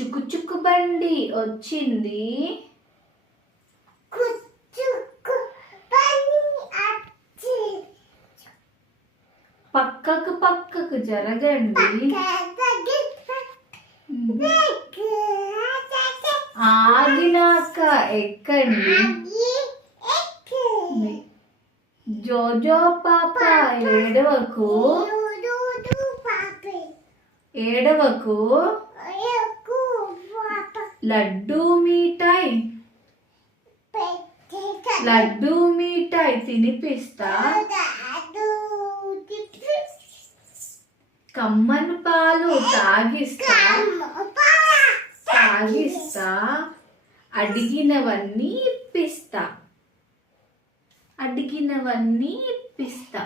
చుక్కు చుక్కు బండి వచ్చింది, పక్కకు పక్కకు జరగండి, ఆగినాక ఎక్కండి, జోజో పాప ఏడవకు, ఏడవకు, లడ్డూ మిఠాయి, లడ్డూ మిఠాయి తినిపిస్తా, కమ్మని పాలు తాగిస్తా, తాగిస్తా, అడిగినవన్నీ ఇప్పిస్తా, అడిగినవన్నీ ఇప్పిస్తా.